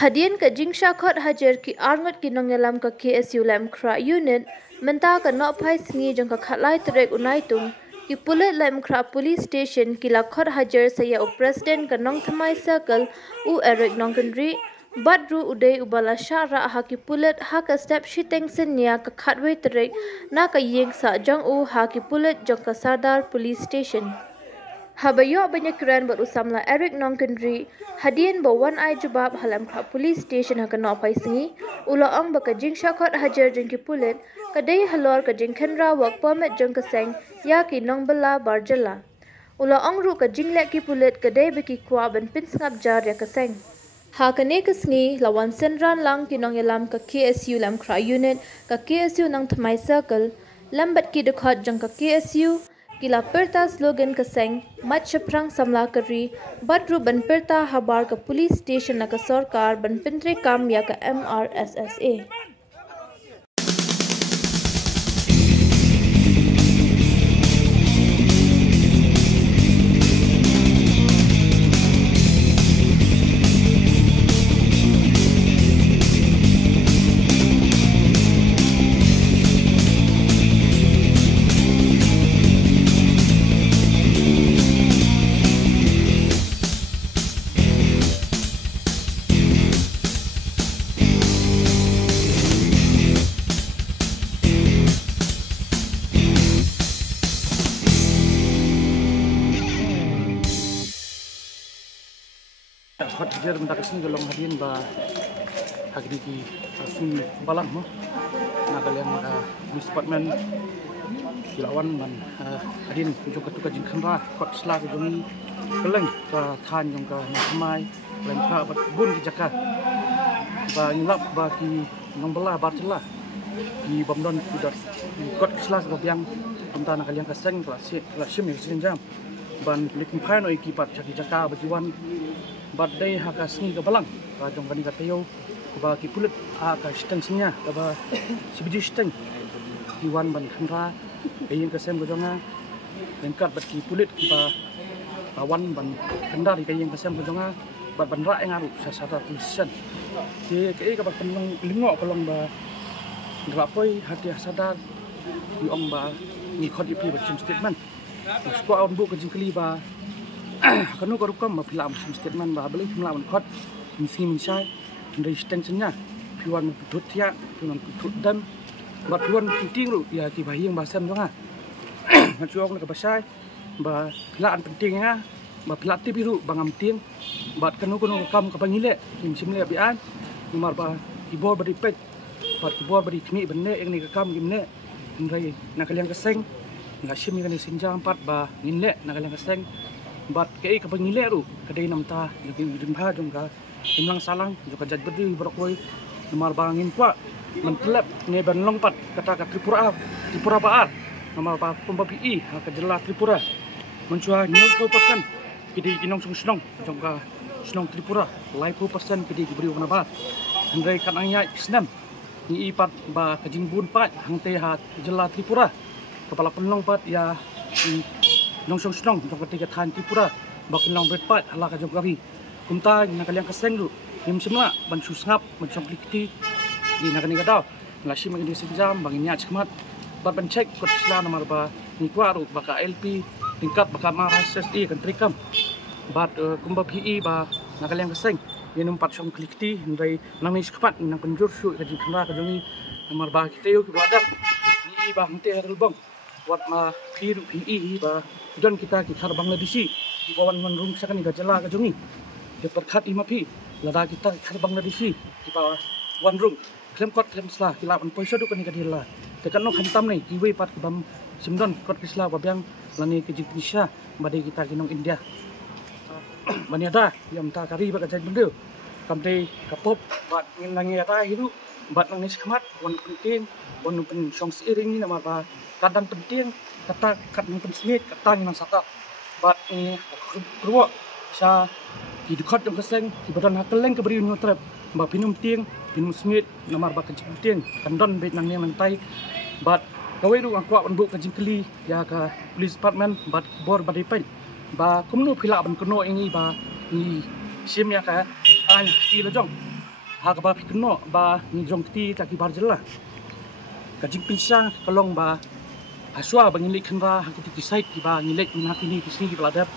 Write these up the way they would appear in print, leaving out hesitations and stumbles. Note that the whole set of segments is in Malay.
Hadian ke Jingsha Khot Hajar ki Arngot ki nongelam ka KSU Lam Kra Unit menta ka nok phai singi jong ka khatlai trek unai tung ki Pulet Lam Kra Police Station ki la Khot Hajar saya u President ka nong thamai circle u Eric Nongkandri Badru Uday ubala syara ha ki Pulet ha ka step shiteng senya ka khatwei trek na ka yeng sa jong u ha ki Pulet jong ka Sardar Police Station. Habayo banyak keren berusamla Eric Nongkandri hadian bawan ai jubab halam kha police station hakana pai singi ula ong baka Jingsha Khot Hajar jengki Pulet kadai halor ka jingkhenra work permit jeng ka seng ya ki nongbala barjala ula ong ru ka jingle ki Pulet kadai beki kwa ban pin sngap jar ya ka seng ha kane ka singi lawan senran lang ki nongelam ka KSU Lam Kra Unit ka KSU nang thamai circle lambat ki dekhot jeng ka KSU Kila perta slogan keseng mat seprang samla keri badru ban perta habar ke police station na ke sarkar ban pentre kam ya ke MRSSA. Khot Hajar mendak sini golong hadian ba hagri ki asin balang mo na kalian police department kilawan man hadian jong ka tuka jingkhanra khot sla ka jongi keleng ka than jong ka namai leng kha bat bun ki jaka ba ngilap ba ki nombala barcela ki bomdon kudat khot sla ka biang amta na kalian ka seng kelas sim jam ban likin phai no ki pat jaki jaka bajiwan badai haka singi ke balang rajong kani katayo ba ki Pulet haka steng senya ba sibiji steng kiwan ban khanra kayen ka sem gojonga lengkat bat ki Pulet ba bawan ban kendari kayen ka sem gojonga bat ban ra ngaru sasada tulisan ke ka ba penong lingok kolong ba ngrapoi hati sadar di ong ba ni khot ipi ba statement ko on bu ka jingkli ba kanu ko rukam ma filam statement ba beli filam khot misi misai dari stengsennya piwan putut ya piwan putut dan bat piwan penting lu ya ki bahing basam jonga ngacuok ka basai ba filaan pentingnya ba pilati biru bangam ting bat kanu kam ka pangile sim le bian numar ba kibor bari pet bat kibor bari kmi benne eng ni ka kam gimne ndai nakalian keseng ngasim ni kan sinjam pat ba nginle nakalian keseng bat kei ka pangile ru kadai namta lagi jumpa jong ka imlang salang joka jaj bedi brokoi nomor bangin kwa mentelep ne ban longpat kata ka Tripura baar nomor ba pompa pi ka jela Tripura mencua nyok ko pasan kidi kinong sung jong ka snong Tripura lai po pasan kidi beri wana ba andai kan anya snam ni ipat ba kajingbun pat hangte ha jela Tripura kepala penlong pat ya nong sung jong ketiga than Tripura bakin long berpat ala ka jong kari kumta na kalian keseng lu nim semla ban susngap ban komplikti di nakani gadau lasi magi sejam bangin nya cekmat bat ban cek kot sla nomor ba ni kwaru baka LP tingkat baka SSI kan trikam bat kumba PE ba na kalian keseng ni numpat som klikti ndai nang ni skpat nang penjur su ka jing kena ka jongi nomor ba kiteu ki badak ni ba hante relbong wat ma piru PE ba don kita ki khar Bangladeshi di bawan manrung sakan ga jela ka jongi de perkhat imapi lada kita khar Bangladeshi di bawah wan rung klem kot klem sla kila an poisa du kan ga dilla te kan no khantam nei kiwe pat bam simdon kot kisla babyang lani ke jingpisha bade kita kinong India baniada yam ta kari ba ka bende kamde kapop bat ngin langi ata hiru bat nang skmat wan penting wan pen song seiring ni nama ba kadang penting kata kat nang pensmit kata nang sata bat ni ruwa sa di dekat yang keseng di badan hakeleng ke beri nutrep ba pinum tieng pinum smit nomor ba kecil tieng kandon bet nang ni mentai bat kawai ru aku an bu ka jingkli ya ka police department bat bor badai pai ba kumno phila ban kono ingi ba ni sim ya ka ti lo jong ha ka ba phikno ba ni jong ti ta ki bar jela ka jing pinsang kalong ba aswa ba ngilik khanra ha ki site ki ba ngilek na ki ni ki sini ki peladap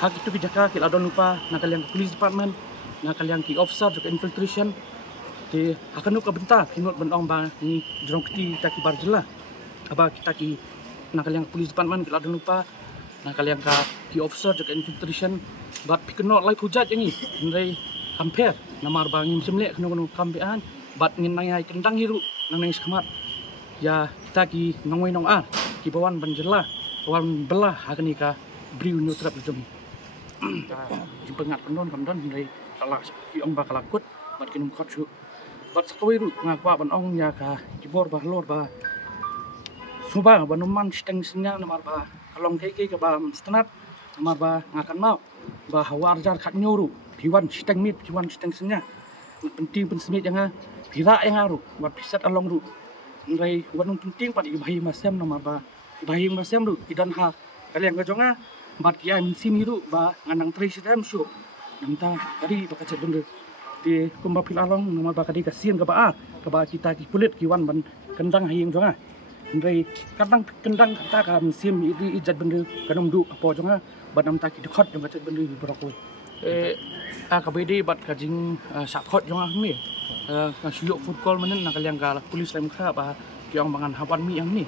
ha ki tu ki jaka ki ladon lupa na kalian police department na kalian ki officer juga infiltration te akan nu ka benta kinot ban ong ba ni jong ti ta ki bar jela aba kita ki na kalian police department ki ladon lupa na kalian ka ki officer juga infiltration bat pikno lai pujat ini ndai compare namar bangin semle kno kambean bat ngin nai kendang hiru nang nang skmat ya kita ki nongoi nong ar ki bawan banjela bawan belah hakni ka briu nu trap jom ta jimpengat pendon kamdon ndai kala ki ong ba kalakut bat kinum khot su bat sakoi ru ngakwa ban ong ya ka ki bor ba lor ba suba ba numan steng sinya namar ba kalong ke ke ba stanat namar ba ngakan mau ba hawar jar khat nyoru piwan steng mit piwan steng sinya penting pen smit yang pira yang aru bat pisat along ru ngai wanung penting pat ibahi masem namar ba ibahi masem ru idan ha kalian gajonga bat kia sim hiru ba nganang tri sidam su namta kadi bakacet bende di kumba pil along namar ba kadi kasien ka ba kita ki kulit ki wan ban kendang hayeng jonga ngai kadang kendang kata ka sim idi ijat bende kanum du apo jonga banam ta ki dekhot jong kacet bende berokoi KBD bat kajing sakot jonga mi ka syuk football menen na kalian ka polis lem kha ba kiong bangan hawan mi yang ni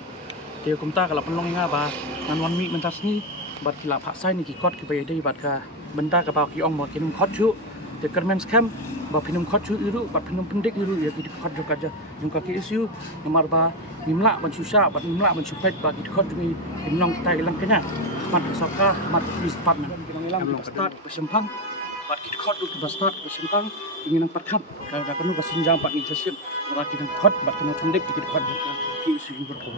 te kumta kala penlong nga ba ngan wan mi mentas ni bat kila phasai ni ki kot ki BD bat ka benda ka ba kiong ma kinum khot chu te kermen scam ba pinum khot chu iru bat pinum pendik iru ya ki khot jo kaja jong ka ki isu namar ba nimla ban susah bat nimla ban supet ba ki khot ni pinong kita ilang kenya mat saka mat polis department kinong ilang start pesempang bat ki khot du start pesempang ingin nang perkap ka kanu ka sinjam pat ni sesip ora ki nang khot bat kinong pendik ki khot ki isu berko